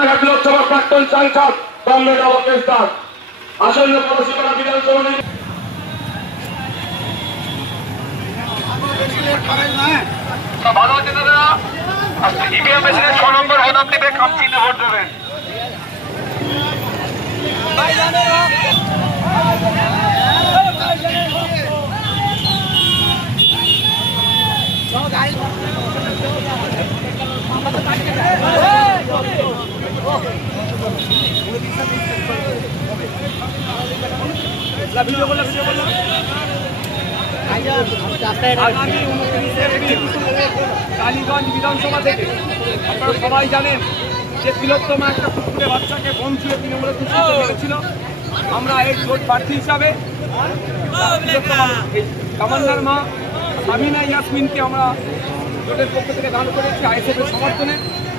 রানাঘাট লোকসভার প্রাক্তন সাংসদ কমরেড অবকেশ দাস আসন্ন পৌরসভা বিধানসভা ভালো আছেন দাদা। ইভিএম মেশিনের 6 নম্বর বোতাম টিপে খামচিতে ভোট দেবেন। আগামী 29 এপ্রিল কালীগঞ্জ বিধানসভা থেকে আপনারা সবাই জানেন যে তিলোত্তমা একটা কুকুরে বাচ্চাকে বোম ছুঁড়ে তৃণমূলের দুষ্কৃতী মেরেছিল। আমরা এই জোট প্রার্থী হিসাবে তামান্নার মা সাবিনা ইয়াসমিনকে আমরা জোটের পক্ষ থেকে দান করেছি আইএসএফের সমর্থনে।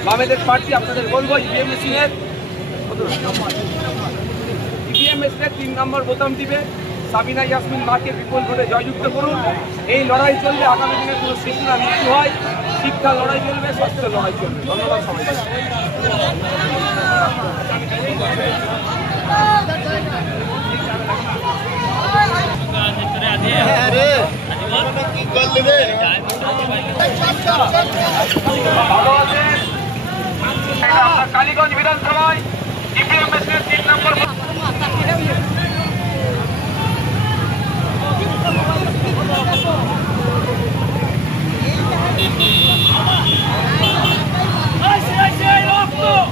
বামেদের প্রার্থী আপনাদের বলবো ইভিএম মেশিনের 3 নম্বর বোতাম টিপে সাবিনা ইয়াসমিন মাকে বিপুল ভোটে জয়যুক্ত করুন। এই লড়াই চললে আগামী দিনে কোনো শিশু না মৃত্যু হয়, শিক্ষা লড়াই চলবে, স্বাস্থ্যের লড়াই চলবে। ধন্যবাদ সবাইকে। কালীগঞ্জ বিধানসভায় ইভিএম মেশিনের 3 নম্বর Ay, ay, ay,